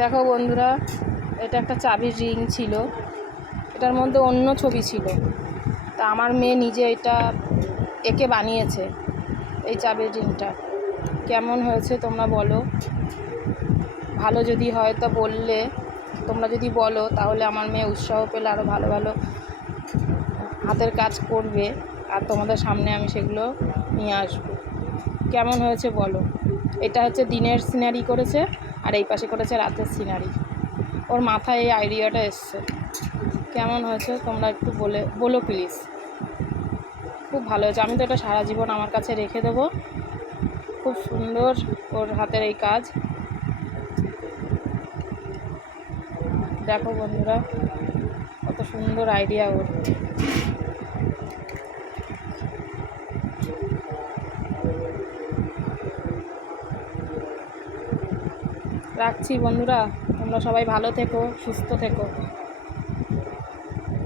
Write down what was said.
দেখো বন্ধুরা, এটা একটা চাবির রিং ছিল, এটার মধ্যে অন্য ছবি ছিল। তা আমার মেয়ে নিজে এটা এঁকে বানিয়েছে এই চাবির রিংটা। কেমন হয়েছে তোমরা বলো। ভালো যদি হয় তো বললে, তোমরা যদি বলো তাহলে আমার মেয়ে উৎসাহ পেলে আরও ভালো ভালো হাতের কাজ করবে, আর তোমাদের সামনে আমি সেগুলো নিয়ে আসবো। কেমন হয়েছে বলো। এটা হচ্ছে দিনের সিনারি করেছে, আর এই পাশে করেছে রাতের সিনারি। ওর মাথায় এই আইডিয়াটা এসছে। কেমন হয়েছে তোমরা একটু বলো প্লিজ। খুব ভালো হয়েছে। আমি তো এটা সারা জীবন আমার কাছে রেখে দেবো। খুব সুন্দর ওর হাতের এই কাজ। দেখো বন্ধুরা, কত সুন্দর আইডিয়া ওর। রাখছি বন্ধুরা, তোমরা সবাই ভালো থেকো, সুস্থ থেকো।